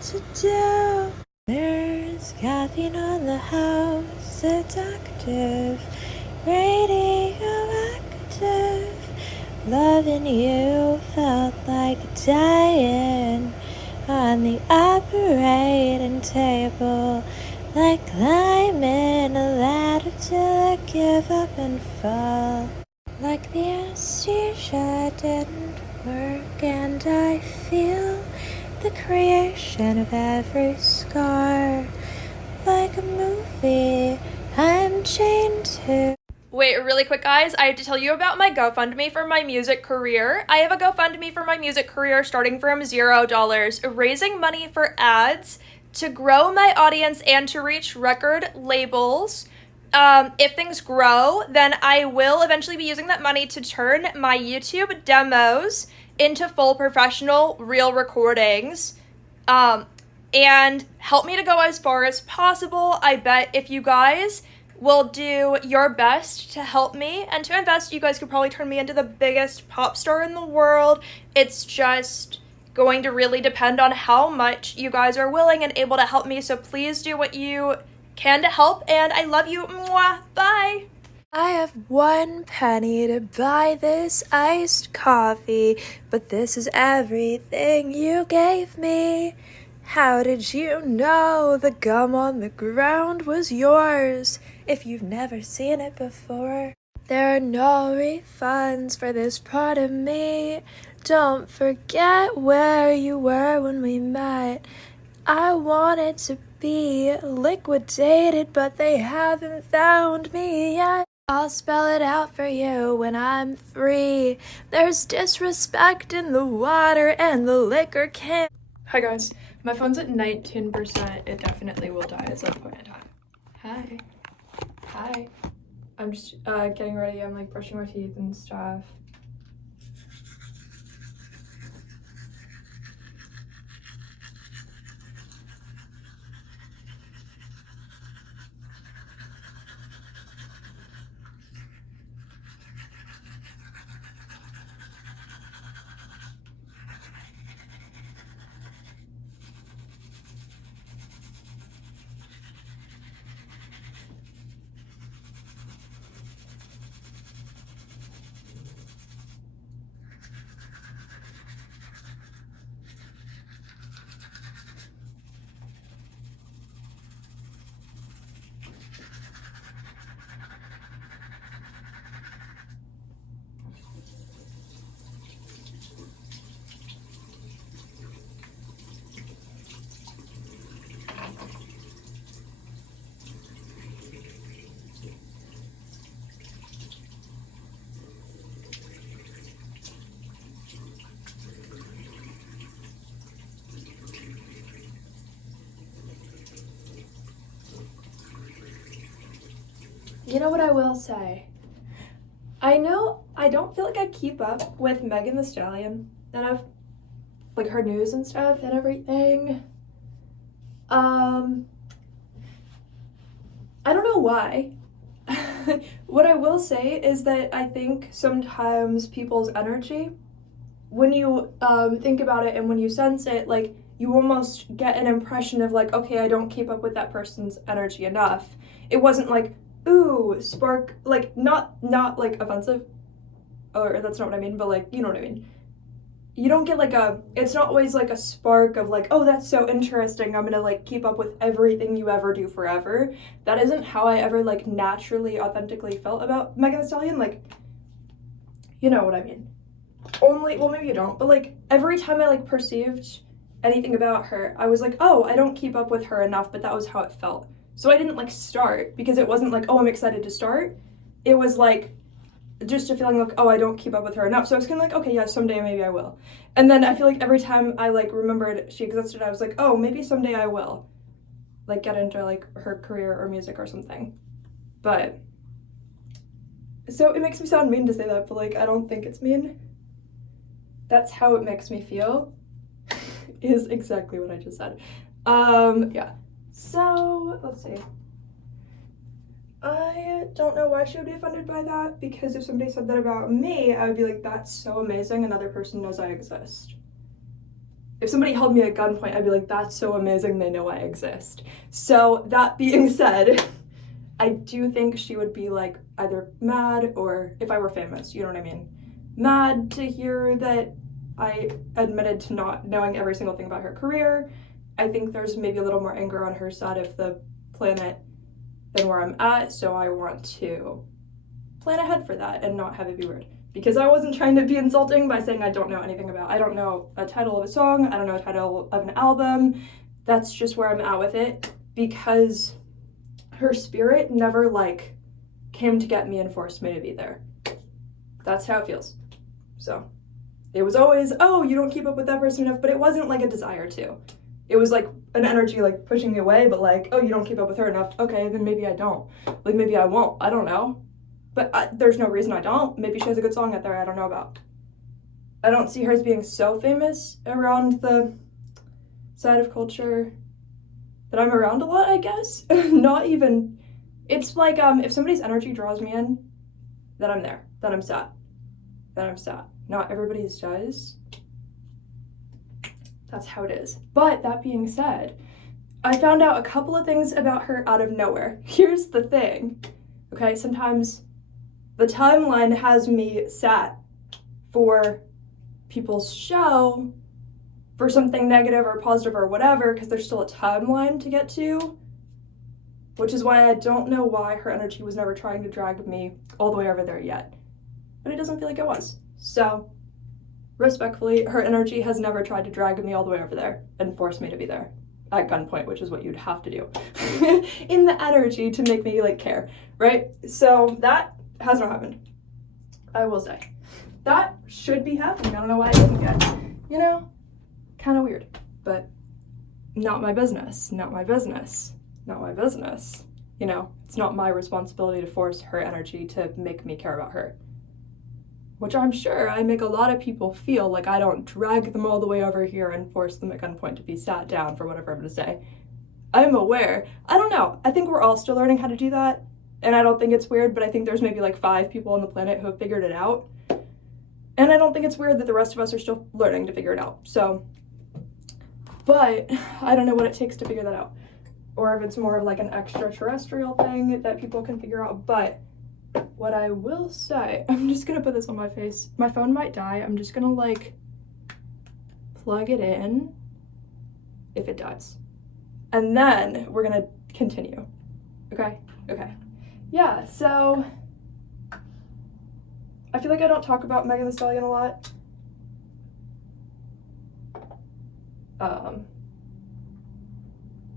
what to do. There's caffeine on the house, it's active, radioactive. Loving you felt like dying on the operating table, like climbing a ladder till I give up and fall. Like the anesthesia didn't work, and I feel the creation of every scar. Like a movie I'm chained to. Wait, really quick, guys, I have to tell you about my GoFundMe for my music career. I have a GoFundMe for my music career starting from $0, raising money for ads to grow my audience and to reach record labels. If things grow, then I will eventually be using that money to turn my YouTube demos into full professional real recordings. And help me to go as far as possible. I bet if you guys will do your best to help me and to invest, you guys could probably turn me into the biggest pop star in the world. It's just going to really depend on how much you guys are willing and able to help me. So please do what you can to help, and I love you. Mwah. Bye. I have 1 penny to buy this iced coffee, but this is everything you gave me. How did you know the gum on the ground was yours if you've never seen it before? There are no refunds for this part of me. Don't forget where you were when we met. I wanted to be liquidated, but they haven't found me yet. I'll spell it out for you when I'm free. There's disrespect in the water and the liquor can. Hi guys, my phone's at 19%. It definitely will die at some point in time. Hi. Hi. I'm just getting ready. I'm like brushing my teeth and stuff. You know what I will say? I know I don't feel like I keep up with Megan Thee Stallion and I've like her news and stuff and everything. I don't know why. What I will say is that I think sometimes people's energy, when you think about it and when you sense it, like you almost get an impression of like, okay, I don't keep up with that person's energy enough. It wasn't like, ooh, spark, like not like offensive, or that's not what I mean, but like, you know what I mean. You don't get like it's not always like a spark of like, oh, that's so interesting, I'm gonna like keep up with everything you ever do forever. That isn't how I ever like naturally, authentically felt about Megan Thee Stallion. Like, you know what I mean. Only, well, maybe you don't, but like every time I like perceived anything about her, I was like, oh, I don't keep up with her enough, but that was how it felt. So I didn't like start because it wasn't like, oh, I'm excited to start. It was like just a feeling like, oh, I don't keep up with her enough. So I was kind of like, okay, yeah, someday maybe I will. And then I feel like every time I like remembered she existed, I was like, oh, maybe someday I will like get into like her career or music or something. But so it makes me sound mean to say that, but like I don't think it's mean. That's how it makes me feel. Is exactly what I just said. Yeah. So, let's see. I don't know why she would be offended by that, because if somebody said that about me, I would be like, that's so amazing, another person knows I exist. if somebody held me at gunpoint, I'd be like, that's so amazing, they know I exist. So that being said, I do think she would be like either mad, or if I were famous, you know what I mean? Mad to hear that I admitted to not knowing every single thing about her career. I think there's maybe a little more anger on her side of the planet than where I'm at, so I want to plan ahead for that and not have it be weird. Because I wasn't trying to be insulting by saying I don't know anything about, I don't know a title of a song, I don't know a title of an album. That's just where I'm at with it, because her spirit never like came to get me and forced me to be there. That's how it feels. So it was always, oh, you don't keep up with that person enough, but it wasn't like a desire to. It was like an energy like pushing me away, but like, oh, you don't keep up with her enough. Okay, then maybe I don't. Like maybe I won't. I don't know. But there's no reason I don't. Maybe she has a good song out there I don't know about. I don't see her as being so famous around the side of culture that I'm around a lot, I guess. Not even, it's like if somebody's energy draws me in, then I'm there. Then I'm sad. Not everybody's does. That's how it is. But that being said, I found out a couple of things about her out of nowhere. Here's the thing, okay? Sometimes the timeline has me sat for people's show for something negative or positive or whatever, because there's still a timeline to get to, which is why I don't know why her energy was never trying to drag me all the way over there yet. But it doesn't feel like it was. So, respectfully, her energy has never tried to drag me all the way over there and force me to be there at gunpoint, which is what you'd have to do in the energy to make me like care, right? So that has not happened, I will say. That should be happening. I don't know why it isn't yet. You know, kind of weird, but not my business. You know, it's not my responsibility to force her energy to make me care about her. Which I'm sure I make a lot of people feel like I don't drag them all the way over here and force them at gunpoint to be sat down for whatever I'm gonna say. I'm aware. I don't know. I think we're all still learning how to do that. And I don't think it's weird, but I think there's maybe like 5 people on the planet who have figured it out. And I don't think it's weird that the rest of us are still learning to figure it out. So, but I don't know what it takes to figure that out. Or if it's more of like an extraterrestrial thing that people can figure out. But what I will say, I'm just gonna put this on my face. My phone might die. I'm just gonna like plug it in if it dies. And then we're gonna continue. Okay? Yeah, so I feel like I don't talk about Megan Thee Stallion a lot.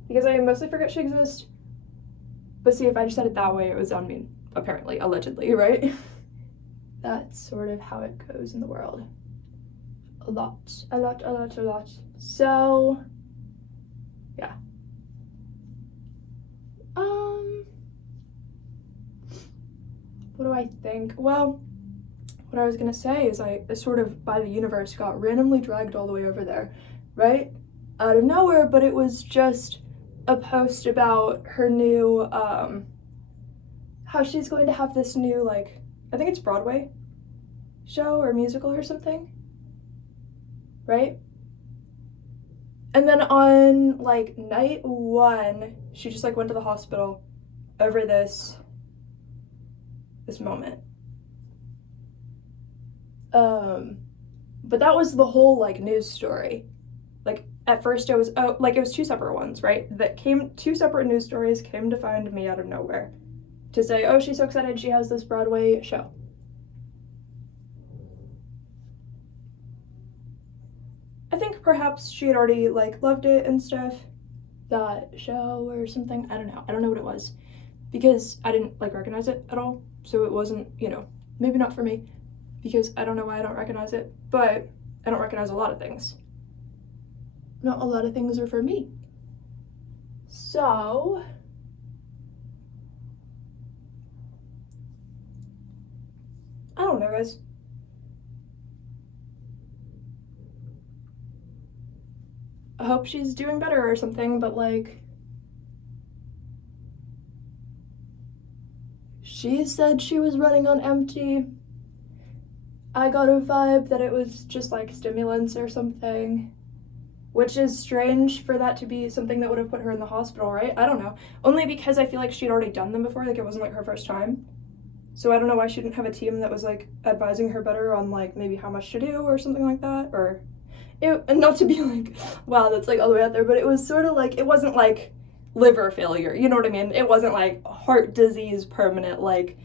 Because I mostly forget she exists. But see, if I just said it that way, it was on me, apparently, allegedly, right? That's sort of how it goes in the world. A lot. So, yeah. What do I think? Well, what I was gonna say is I sort of, by the universe, got randomly dragged all the way over there, right? Out of nowhere, but it was just a post about her new, how she's going to have this new, like, I think it's Broadway show or musical or something, right? And then on, like, night 1, she just, like, went to the hospital over this moment. But that was the whole, like, news story. Like, at first it was, it was 2 separate ones, right? 2 separate news stories came to find me out of nowhere to say, oh, she's so excited she has this Broadway show. I think perhaps she had already, like, loved it and stuff, that show or something. I don't know what it was, because I didn't, like, recognize it at all. So it wasn't, you know, maybe not for me, because I don't know why I don't recognize it, but I don't recognize a lot of things. Not a lot of things are for me. So, I don't know, guys. I hope she's doing better or something, but, like, she said she was running on empty. I got a vibe that it was just, like, stimulants or something. which is strange for that to be something that would have put her in the hospital, right? I don't know. Only because I feel like she'd already done them before, like it wasn't like her first time. So I don't know why she didn't have a team that was like advising her better on like maybe how much to do or something like that. Or and not to be like, wow, that's like all the way out there, but it was sort of like, it wasn't like liver failure, you know what I mean? It wasn't like heart disease, permanent like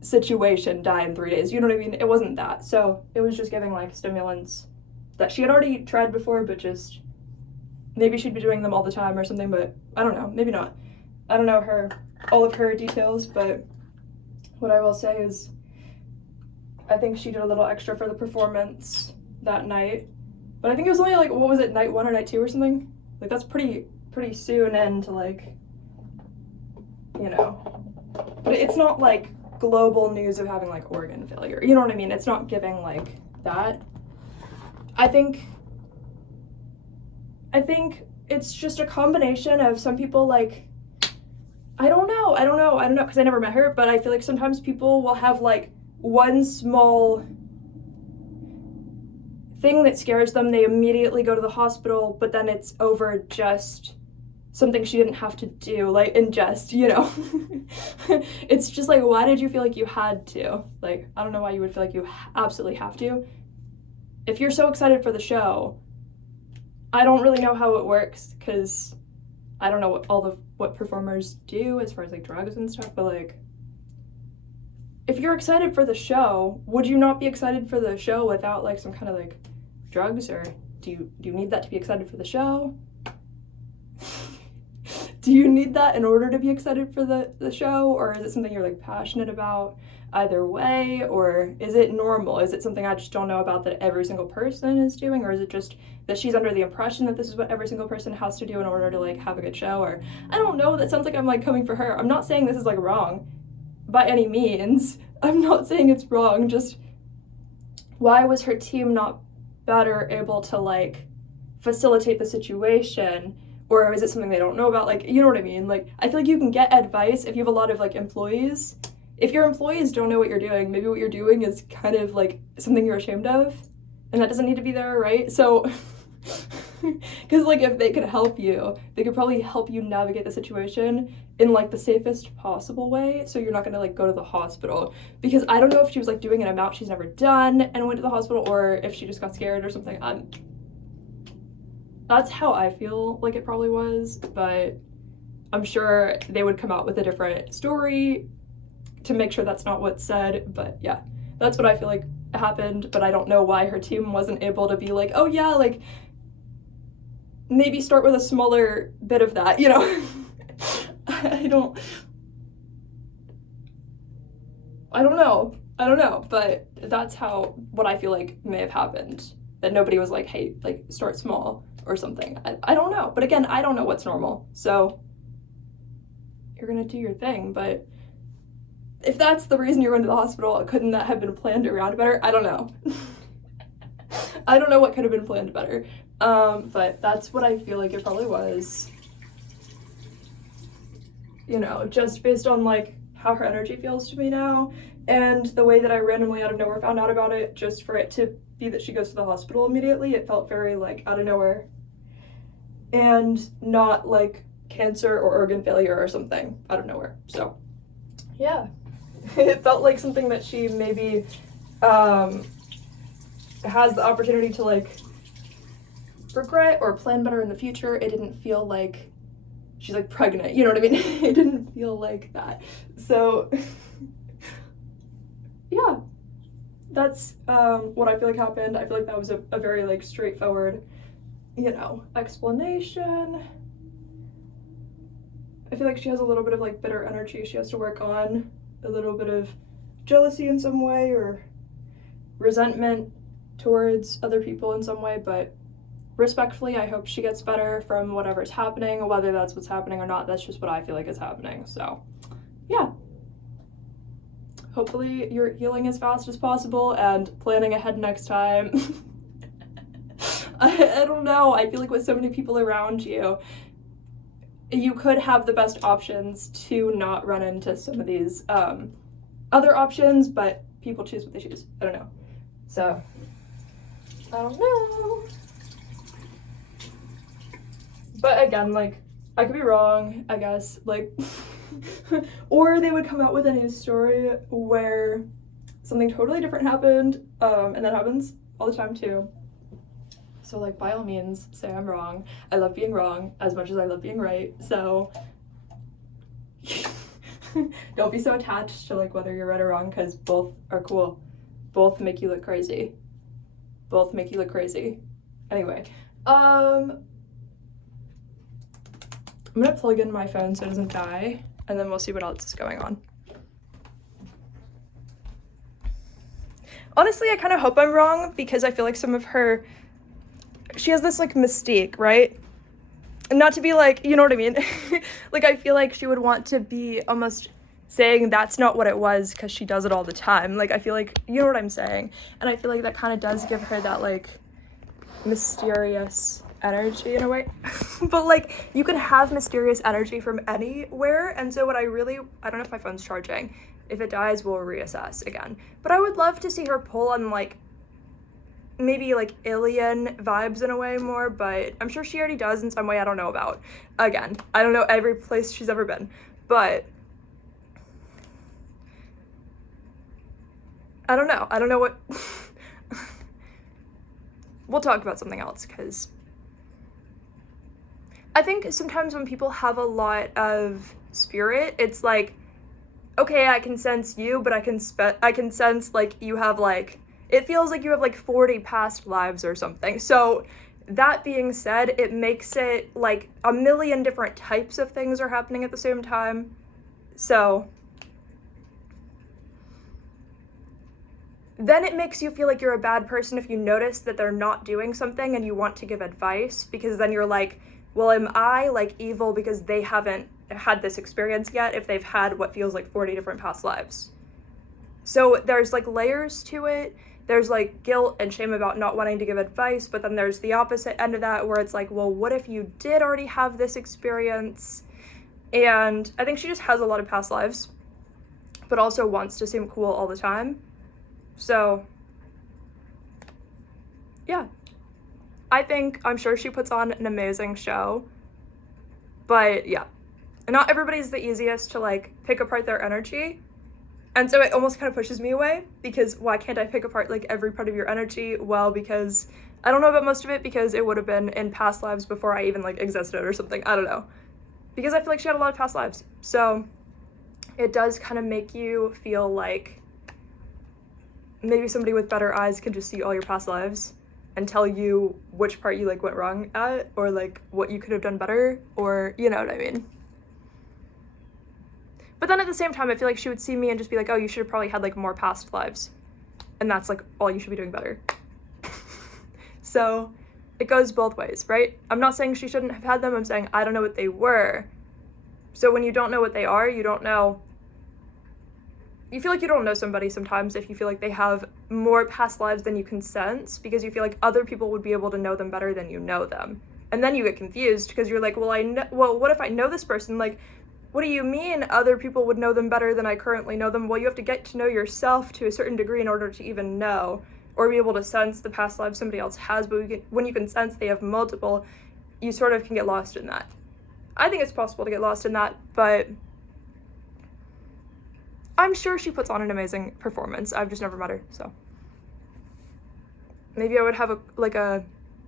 situation, die in 3 days, you know what I mean? It wasn't that. So it was just giving like stimulants that she had already tried before, but just maybe she'd be doing them all the time or something, but I don't know, maybe not. I don't know all of her details, but what I will say is I think she did a little extra for the performance that night. But I think it was only like, what was it, night 1 or night 2 or something? Like that's pretty soon into like, you know. But it's not like global news of having like organ failure. You know what I mean? It's not giving like that. I think it's just a combination of some people like, I don't know, because I never met her, but I feel like sometimes people will have like one small thing that scares them, they immediately go to the hospital, but then it's over just something she didn't have to do, like ingest, you know. It's just like, why did you feel like you had to? Like, I don't know why you would feel like you absolutely have to. If you're so excited for the show, I don't really know how it works, because I don't know what performers do as far as like drugs and stuff, but like, if you're excited for the show, would you not be excited for the show without like some kind of like drugs? Or do you need that to be excited for the show? Do you need that in order to be excited for the show? Or is it something you're like passionate about? Either way, or is it normal? Is it something I just don't know about that every single person is doing? Or is it just that she's under the impression that this is what every single person has to do in order to like have a good show? Or I don't know, that sounds like I'm like coming for her. I'm not saying this is like wrong by any means. I'm not saying it's wrong, just why was her team not better able to like facilitate the situation? Or is it something they don't know about? Like, you know what I mean? Like, I feel like you can get advice if you have a lot of like employees. If your employees don't know what you're doing, maybe what you're doing is kind of like something you're ashamed of, and that doesn't need to be there, right? So, because like if they could help you, they could probably help you navigate the situation in like the safest possible way, so you're not gonna like go to the hospital. Because I don't know if she was like doing an amount she's never done and went to the hospital, or if she just got scared or something. That's how I feel like it probably was, but I'm sure they would come out with a different story to make sure that's not what's said. But yeah, that's what I feel like happened. But I don't know why her team wasn't able to be like, oh yeah, like maybe start with a smaller bit of that, you know. I don't know, but that's what I feel like may have happened, that nobody was like, hey, like start small or something. I don't know, but again, I don't know what's normal, so you're gonna do your thing. But if that's the reason you're going to the hospital, couldn't that have been planned around better? I don't know. I don't know what could have been planned better, but that's what I feel like it probably was, you know, just based on like how her energy feels to me now, and the way that I randomly out of nowhere found out about it, just for it to be that she goes to the hospital immediately. It felt very like out of nowhere, and not like cancer or organ failure or something out of nowhere. So yeah, it felt like something that she maybe has the opportunity to like regret or plan better in the future. It didn't feel like she's like pregnant, you know what I mean? It didn't feel like that. So yeah, that's what I feel like happened. I feel like that was a very like straightforward, you know, explanation. I feel like she has a little bit of like bitter energy she has to work on, a little bit of jealousy in some way, or resentment towards other people in some way, but respectfully, I hope she gets better from whatever's happening. Whether that's what's happening or not, that's just what I feel like is happening. So yeah, hopefully you're healing as fast as possible and planning ahead next time. I don't know, I feel like with so many people around you, you could have the best options to not run into some of these other options, but people choose what they choose. I don't know. So, I don't know. But again, like, I could be wrong, I guess, like, or they would come out with a news story where something totally different happened, and that happens all the time too. So, like, by all means, say I'm wrong. I love being wrong as much as I love being right, so don't be so attached to, like, whether you're right or wrong, because both are cool. Both make you look crazy. Both make you look crazy. Anyway, I'm gonna plug in my phone so it doesn't die, and then we'll see what else is going on. Honestly, I kind of hope I'm wrong, because I feel like some of her, she has this, like, mystique, right? And not to be like, you know what I mean? Like, I feel like she would want to be almost saying that's not what it was, because she does it all the time. Like, I feel like, you know what I'm saying? And I feel like that kind of does give her that, like, mysterious energy in a way. But, like, you can have mysterious energy from anywhere, and so what I don't know if my phone's charging. If it dies, we'll reassess again. But I would love to see her pull on, like, maybe, like, alien vibes in a way more, but I'm sure she already does in some way I don't know about. Again, I don't know every place she's ever been, but I don't know what we'll talk about something else, because I think sometimes when people have a lot of spirit, it's like, okay, I can sense you, but I can sense, like, you have, like, it feels like you have, like, 40 past lives or something. So that being said, it makes it like a million different types of things are happening at the same time. So then it makes you feel like you're a bad person if you notice that they're not doing something and you want to give advice, because then you're like, well, am I, like, evil because they haven't had this experience yet if they've had what feels like 40 different past lives? So there's, like, layers to it. There's, like, guilt and shame about not wanting to give advice, but then there's the opposite end of that where it's like, well, what if you did already have this experience? And I think she just has a lot of past lives, but also wants to seem cool all the time. So yeah, I'm sure she puts on an amazing show, but yeah, not everybody's the easiest to, like, pick apart their energy. And so it almost kind of pushes me away, because why can't I pick apart, like, every part of your energy? Well, because I don't know about most of it, because it would have been in past lives before I even, like, existed or something. I don't know. Because I feel like she had a lot of past lives. So it does kind of make you feel like maybe somebody with better eyes can just see all your past lives and tell you which part you, like, went wrong at, or, like, what you could have done better, or, you know what I mean? But then at the same time, I feel like she would see me and just be like, oh, you should have probably had, like, more past lives. And that's, like, all you should be doing better. So it goes both ways, right? I'm not saying she shouldn't have had them. I'm saying I don't know what they were. So when you don't know what they are, you don't know. You feel like you don't know somebody sometimes if you feel like they have more past lives than you can sense, because you feel like other people would be able to know them better than you know them. And then you get confused, because you're like, well, what if I know this person? Like, what do you mean other people would know them better than I currently know them? Well, you have to get to know yourself to a certain degree in order to even know, or be able to sense the past lives somebody else has. But when you can sense they have multiple, you sort of can get lost in that. I think it's possible to get lost in that, but I'm sure she puts on an amazing performance. I've just never met her, so maybe I would have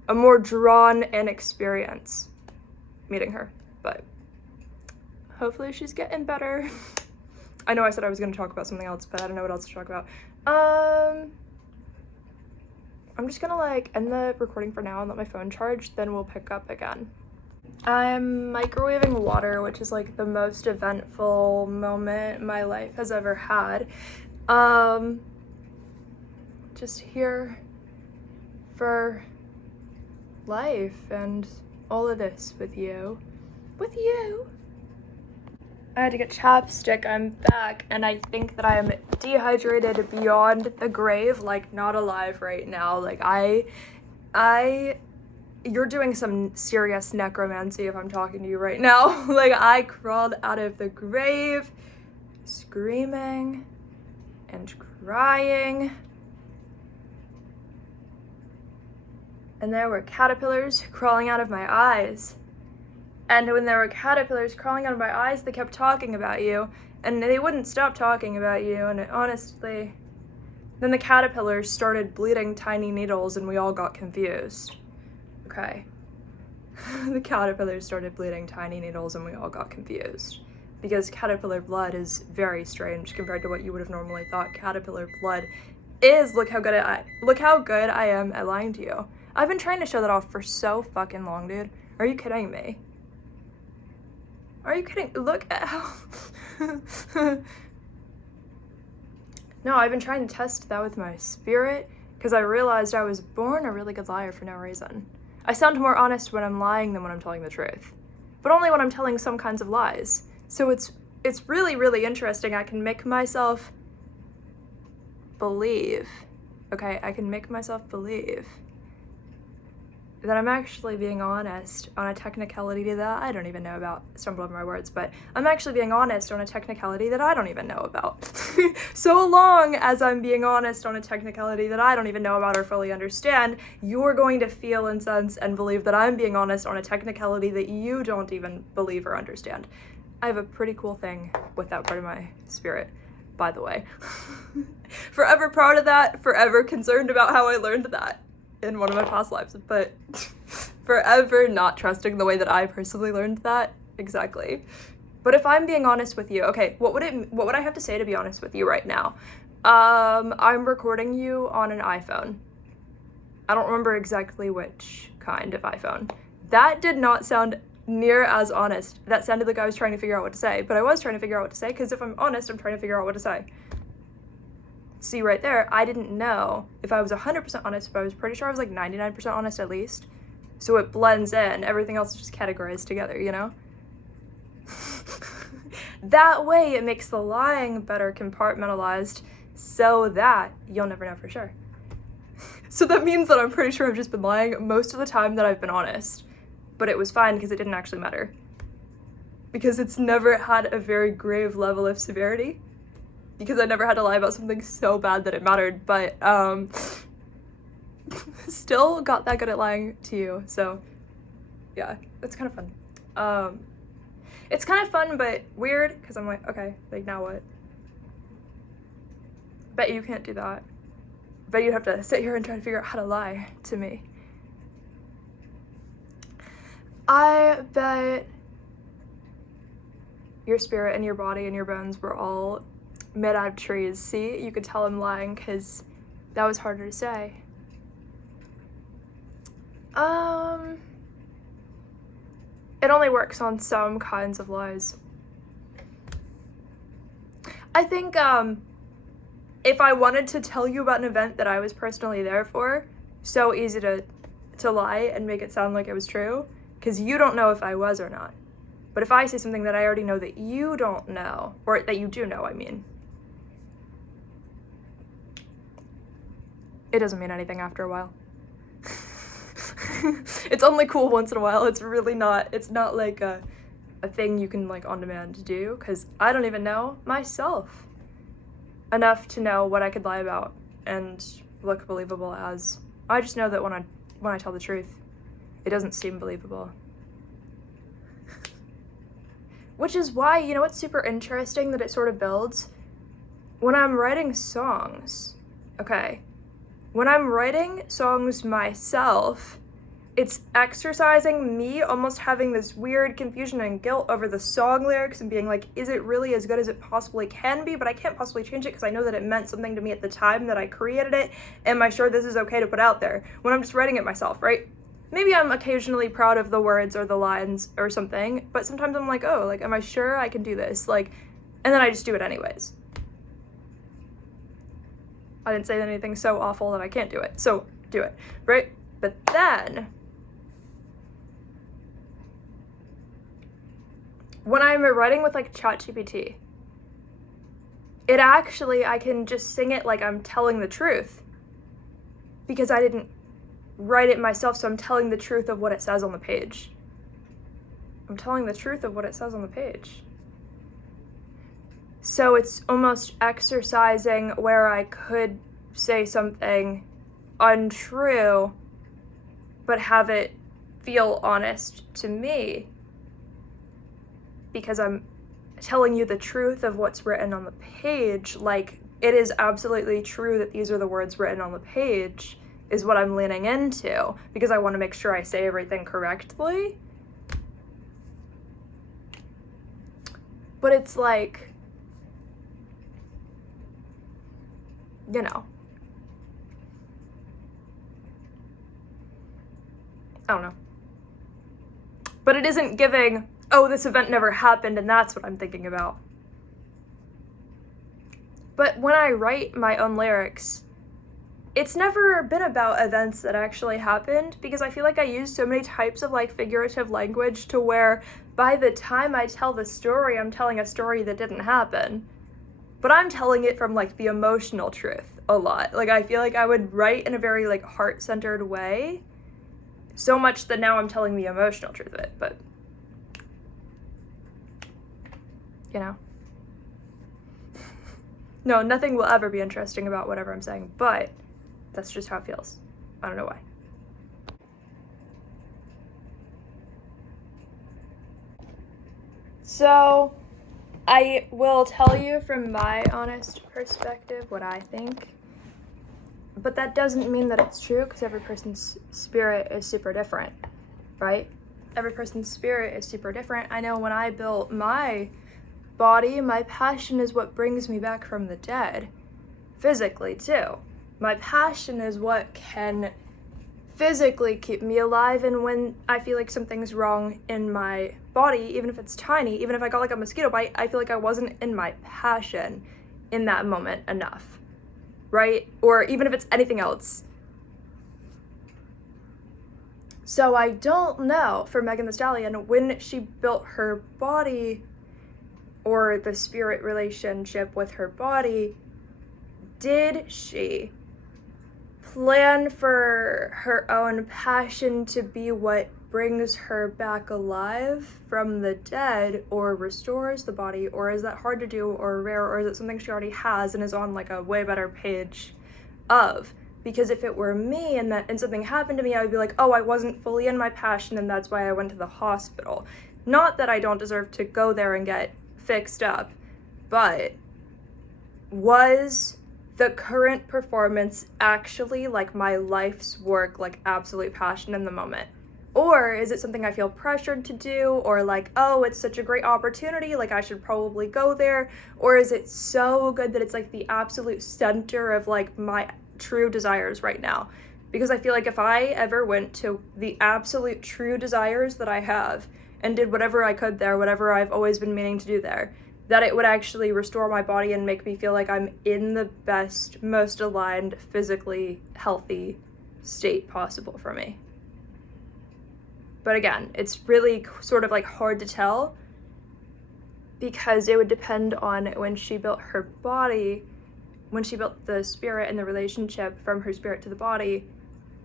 a more drawn-in experience meeting her, but hopefully she's getting better. I know I said I was going to talk about something else, but I don't know what else to talk about. I'm just gonna, like, end the recording for now and let my phone charge, then we'll pick up again. I'm microwaving water, which is, like, the most eventful moment my life has ever had. Just here for life and all of this with you. I had to get chapstick. I'm back, and I think that I am dehydrated beyond the grave, like, not alive right now. Like, you're doing some serious necromancy if I'm talking to you right now. Like, I crawled out of the grave screaming and crying, and there were caterpillars crawling out of my eyes. And when there were caterpillars crawling out of my eyes, they kept talking about you, and they wouldn't stop talking about you, and honestly, then the caterpillars started bleeding tiny needles and we all got confused. Okay. The caterpillars started bleeding tiny needles and we all got confused. Because caterpillar blood is very strange compared to what you would have normally thought caterpillar blood is. Look how good I am at lying to you. I've been trying to show that off for so fucking long, dude. Are you kidding me? Are you kidding? Look at how... No, I've been trying to test that with my spirit because I realized I was born a really good liar for no reason. I sound more honest when I'm lying than when I'm telling the truth, but only when I'm telling some kinds of lies. So it's really, really interesting. I can make myself believe, okay, I can make myself believe that I'm actually being honest on a technicality that I don't even know about. Stumble over my words, but I'm actually being honest on a technicality that I don't even know about. So long as I'm being honest on a technicality that I don't even know about or fully understand, you're going to feel and sense and believe that I'm being honest on a technicality that you don't even believe or understand. I have a pretty cool thing with that part of my spirit, by the way. Forever proud of that, forever concerned about how I learned that in one of my past lives, but forever not trusting the way that I personally learned that. Exactly. But if I'm being honest with you, okay, what would I have to say to be honest with you right now? I'm recording you on an iPhone. I don't remember exactly which kind of iPhone. That did not sound near as honest. That sounded like I was trying to figure out what to say, but I was trying to figure out what to say, because if I'm honest, I'm trying to figure out what to say. See, right there, I didn't know if I was 100% honest, but I was pretty sure I was like 99% honest at least. So it blends in, everything else is just categorized together, you know? That way it makes the lying better compartmentalized so that you'll never know for sure. So that means that I'm pretty sure I've just been lying most of the time that I've been honest. But it was fine because it didn't actually matter. Because it's never had a very grave level of severity. Because I never had to lie about something so bad that it mattered, but still got that good at lying to you, so yeah, it's kind of fun. It's kind of fun, but weird, because I'm like, okay, like, now what? Bet you can't do that. Bet you'd have to sit here and try to figure out how to lie to me. I bet your spirit and your body and your bones were all made out of trees. See, you could tell I'm lying because that was harder to say. It only works on some kinds of lies. I think if I wanted to tell you about an event that I was personally there for, so easy to lie and make it sound like it was true, because you don't know if I was or not. But if I say something that I already know that you don't know, or that you do know, I mean, it doesn't mean anything after a while. It's only cool once in a while. It's really not, it's not like a thing you can like on demand do, because I don't even know myself enough to know what I could lie about and look believable as. I just know that when I tell the truth, it doesn't seem believable. Which is why, you know what's super interesting that it sort of builds? When I'm writing songs, okay, when I'm writing songs myself, it's exercising me almost having this weird confusion and guilt over the song lyrics and being like, is it really as good as it possibly can be? But I can't possibly change it because I know that it meant something to me at the time that I created it. Am I sure this is okay to put out there? When I'm just writing it myself, right? Maybe I'm occasionally proud of the words or the lines or something, but sometimes I'm like, oh, like, am I sure I can do this? Like, and then I just do it anyways. I didn't say anything so awful that I can't do it, so do it, right? But then, when I'm writing with like ChatGPT, it actually, I can just sing it like I'm telling the truth because I didn't write it myself, so I'm telling the truth of what it says on the page. I'm telling the truth of what it says on the page. So it's almost exercising where I could say something untrue, but have it feel honest to me. because I'm telling you the truth of what's written on the page. Like, it is absolutely true that these are the words written on the page, is what I'm leaning into, because I want to make sure I say everything correctly. But it's like, you know, I don't know. But it isn't giving, oh, this event never happened and that's what I'm thinking about. But when I write my own lyrics, it's never been about events that actually happened, because I feel like I use so many types of like figurative language to where by the time I tell the story, I'm telling a story that didn't happen. But I'm telling it from like the emotional truth a lot. Like, I feel like I would write in a very like heart-centered way, so much that now I'm telling the emotional truth of it. But, you know. No, nothing will ever be interesting about whatever I'm saying, but that's just how it feels. I don't know why. So, I will tell you from my honest perspective what I think, but that doesn't mean that it's true, because every person's spirit is super different, right? Every person's spirit is super different. I know when I built my body, my passion is what brings me back from the dead, physically too. My passion is what can physically keep me alive, and when I feel like something's wrong in my body, even if it's tiny, even if I got like a mosquito bite, I feel like I wasn't in my passion in that moment enough, right? Or even if it's anything else. So I don't know for Megan Thee Stallion, when she built her body, or the spirit relationship with her body, did she plan for her own passion to be what brings her back alive from the dead, or restores the body, or is that hard to do or rare, or is it something she already has and is on like a way better page of? Because if it were me and something happened to me, I would be like, oh, I wasn't fully in my passion and that's why I went to the hospital. Not that I don't deserve to go there and get fixed up, but was the current performance actually like my life's work, like absolute passion in the moment? Or is it something I feel pressured to do, or like, oh, it's such a great opportunity, like I should probably go there? Or is it so good that it's like the absolute center of like my true desires right now? Because I feel like if I ever went to the absolute true desires that I have and did whatever I could there, whatever I've always been meaning to do there, that it would actually restore my body and make me feel like I'm in the best, most aligned, physically healthy state possible for me. But again, it's really sort of like hard to tell, because it would depend on when she built her body, when she built the spirit and the relationship from her spirit to the body.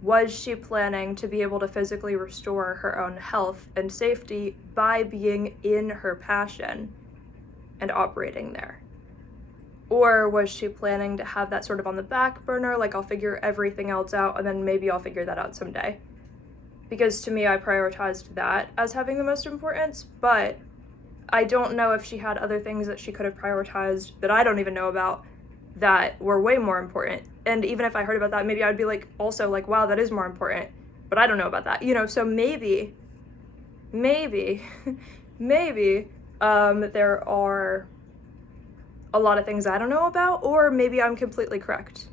Was she planning to be able to physically restore her own health and safety by being in her passion and operating there? Or was she planning to have that sort of on the back burner, like I'll figure everything else out and then maybe I'll figure that out someday? Because to me, I prioritized that as having the most importance, but I don't know if she had other things that she could have prioritized that I don't even know about that were way more important. And even if I heard about that, maybe I'd be like, also like, wow, that is more important, but I don't know about that, you know? So maybe there are a lot of things I don't know about, or maybe I'm completely correct,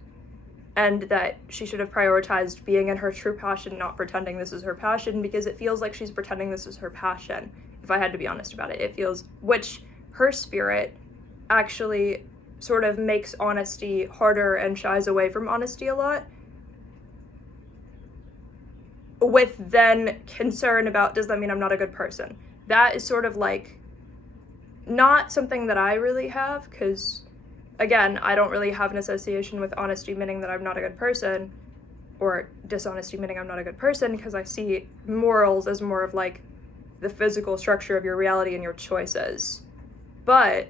and that she should have prioritized being in her true passion, not pretending this is her passion, because it feels like she's pretending this is her passion, if I had to be honest about it. It feels, which her spirit actually sort of makes honesty harder and shies away from honesty a lot, with then concern about, does that mean I'm not a good person? That is sort of like not something that I really have, because again, I don't really have an association with honesty meaning that I'm not a good person, or dishonesty meaning I'm not a good person, because I see morals as more of like the physical structure of your reality and your choices. But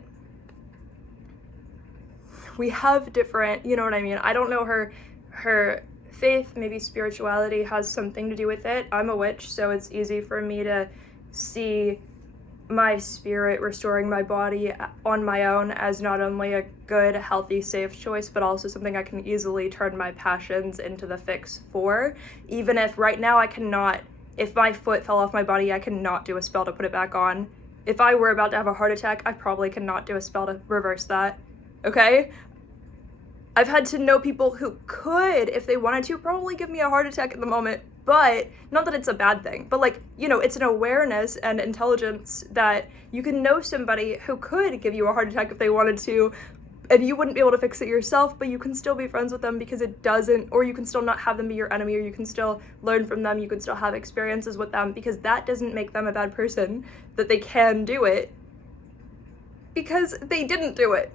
we have different, you know what I mean? I don't know her faith, maybe spirituality has something to do with it. I'm a witch, so it's easy for me to see my spirit restoring my body on my own as not only a good, healthy, safe choice, but also something I can easily turn my passions into the fix for. Even if right now I cannot, if my foot fell off my body, I cannot do a spell to put it back on. If I were about to have a heart attack, I probably cannot do a spell to reverse that, okay? I've had to know people who could, if they wanted to, probably give me a heart attack at the moment, but not that it's a bad thing, but like, you know, it's an awareness and intelligence that you can know somebody who could give you a heart attack if they wanted to, and you wouldn't be able to fix it yourself, but you can still be friends with them because it doesn't, or you can still not have them be your enemy, or you can still learn from them, you can still have experiences with them, because that doesn't make them a bad person, that they can do it, because they didn't do it.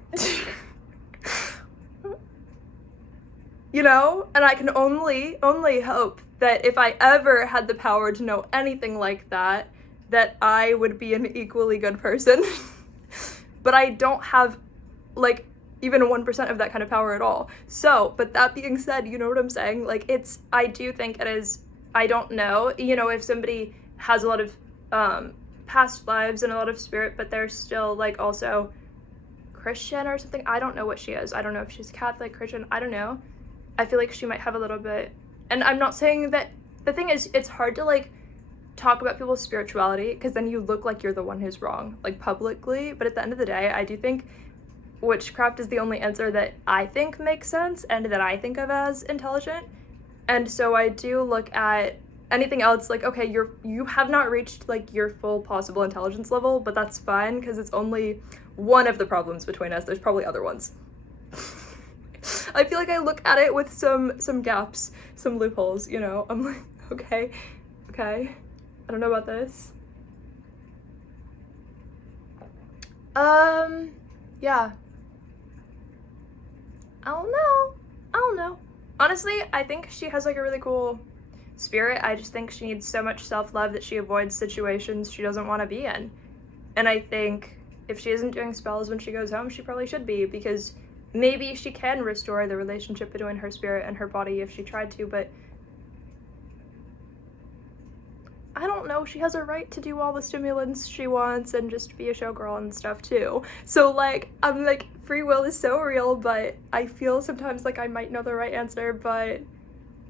You know? And I can only hope that if I ever had the power to know anything like that, that I would be an equally good person. But I don't have, like, even 1% of that kind of power at all. So, but that being said, you know what I'm saying? Like, I do think it is, I don't know, you know, if somebody has a lot of past lives and a lot of spirit, but they're still, like, also Christian or something. I don't know what she is. I don't know if she's Catholic, Christian, I don't know. I feel like she might have a little bit, and I'm not saying that, the thing is, it's hard to, like, talk about people's spirituality, because then you look like you're the one who's wrong, like, publicly, but at the end of the day, I do think witchcraft is the only answer that I think makes sense, and that I think of as intelligent, and so I do look at anything else, like, okay, you have not reached, like, your full possible intelligence level, but that's fine, because it's only one of the problems between us, there's probably other ones. I feel like I look at it with some gaps, some loopholes, you know? I'm like, okay, I don't know about this. Yeah. I don't know. Honestly, I think she has, like, a really cool spirit. I just think she needs so much self-love that she avoids situations she doesn't want to be in. And I think if she isn't doing spells when she goes home, she probably should be, because maybe she can restore the relationship between her spirit and her body if she tried to, but I don't know, she has a right to do all the stimulants she wants and just be a showgirl and stuff too. So, like, I'm like, free will is so real, but I feel sometimes like I might know the right answer, but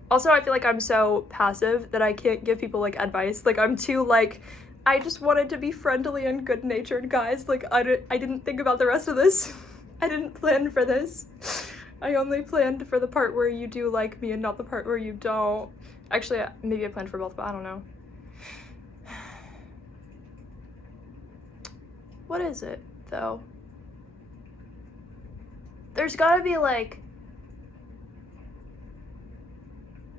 also I feel like I'm so passive that I can't give people, like, advice. Like, I'm too, like, I just wanted to be friendly and good-natured, guys. Like, I didn't think about the rest of this. I didn't plan for this. I only planned for the part where you do like me and not the part where you don't. Actually, maybe I planned for both, but I don't know. What is it, though? There's gotta be, like,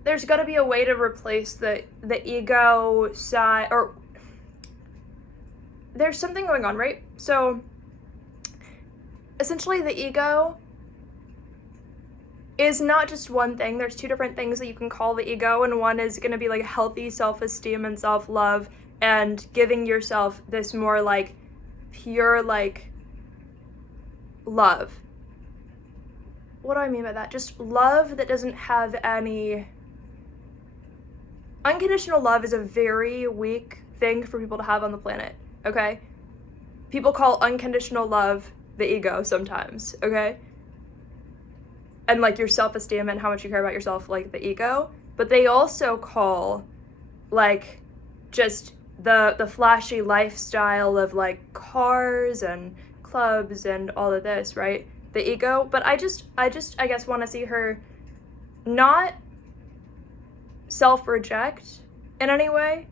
there's gotta be a way to replace the ego side, or there's something going on, right? So essentially the ego is not just one thing. There's two different things that you can call the ego, and one is going to be, like, healthy self-esteem and self-love and giving yourself this more, like, pure, like, love. What do I mean by that? Just love that doesn't have any... Unconditional love is a very weak thing for people to have on the planet, okay? People call unconditional love the ego sometimes, okay? And, like, your self-esteem and how much you care about yourself, like, the ego. But they also call, like, just the flashy lifestyle of, like, cars and clubs and all of this, right? The ego. But I guess want to see her not self-reject in any way,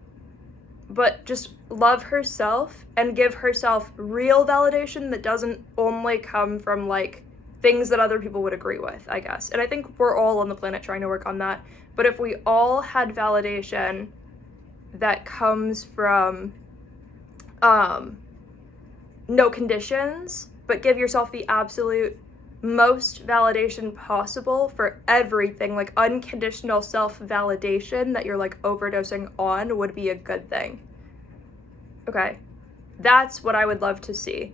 but just love herself and give herself real validation that doesn't only come from, like, things that other people would agree with, I guess. And I think we're all on the planet trying to work on that. But if we all had validation that comes from no conditions, but give yourself the absolute most validation possible for everything, like unconditional self-validation that you're, like, overdosing on would be a good thing. Okay, that's what I would love to see.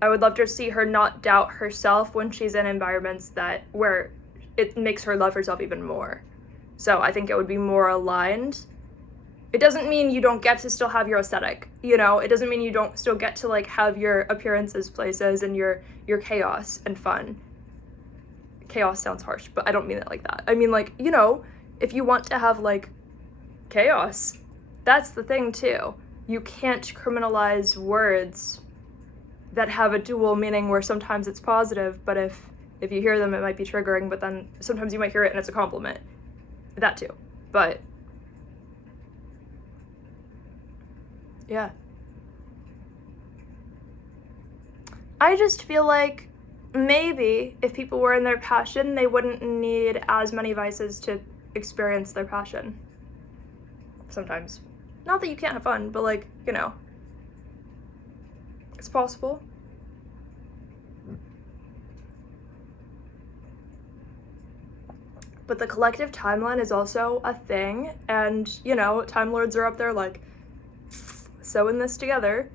I would love to see her not doubt herself when she's in environments where it makes her love herself even more. So I think it would be more aligned. It doesn't mean you don't get to still have your aesthetic, you know? It doesn't mean you don't still get to like have your appearances, places, and your chaos and fun. Chaos sounds harsh, but I don't mean it like that. I mean, like, you know, if you want to have like chaos, that's the thing too. You can't criminalize words that have a dual meaning where sometimes it's positive, but if you hear them, it might be triggering, but then sometimes you might hear it and it's a compliment. That too. But yeah. I just feel like maybe if people were in their passion, they wouldn't need as many vices to experience their passion. Sometimes. Not that you can't have fun, but like, you know, it's possible. But the collective timeline is also a thing, and, you know, Time Lords are up there like, sewing this together.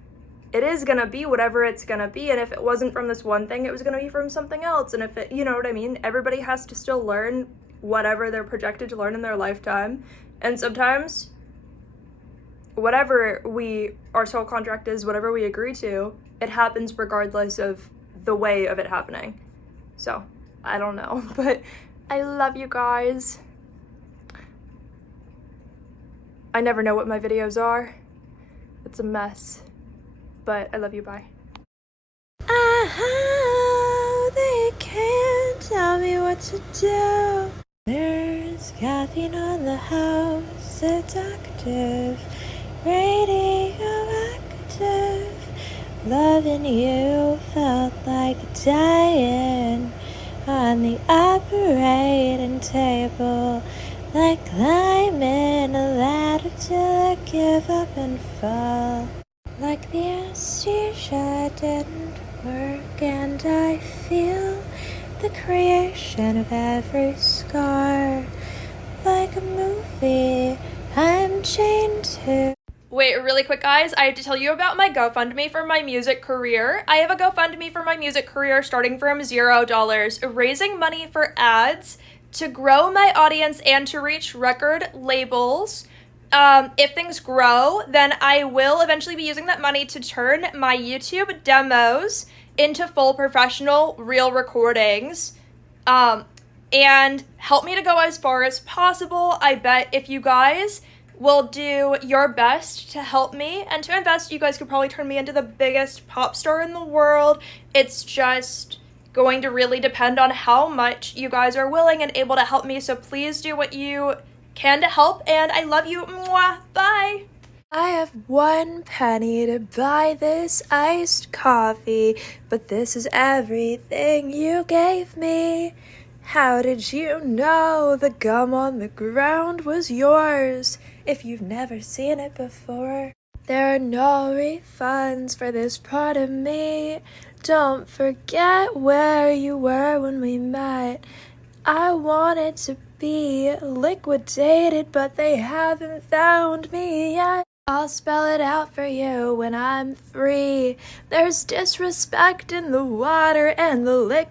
It is gonna be whatever it's gonna be, and if it wasn't from this one thing, it was gonna be from something else, and if it, you know what I mean? Everybody has to still learn whatever they're projected to learn in their lifetime, and sometimes whatever our soul contract is, whatever we agree to, it happens regardless of the way of it happening. So, I don't know, but I love you guys. I never know what my videos are. It's a mess, but I love you, bye. They can't tell me what to do. There's caffeine on the house, it's active, radioactive. Loving you felt like dying on the operating table, like climbing a ladder till I give up and fall. Like the anesthesia didn't work, and I feel the creation of every scar. Like a movie I'm chained to. Wait, really quick, guys, I have to tell you about my GoFundMe for my music career. I have a GoFundMe for my music career starting from $0, raising money for ads to grow my audience and to reach record labels. If things grow, then I will eventually be using that money to turn my YouTube demos into full professional real recordings, and help me to go as far as possible. I bet if you guys will do your best to help me and to invest, you guys could probably turn me into the biggest pop star in the world. It's just going to really depend on how much you guys are willing and able to help me, so please do what you can to help, and I love you. Mwah. Bye. I have 1 penny to buy this iced coffee, but this is everything you gave me. How did you know the gum on the ground was yours if you've never seen it before? There are no refunds for this part of me. Don't forget where you were when we met. I wanted to be liquidated, but they haven't found me yet. I'll spell it out for you when I'm free. There's disrespect in the water and the liquor.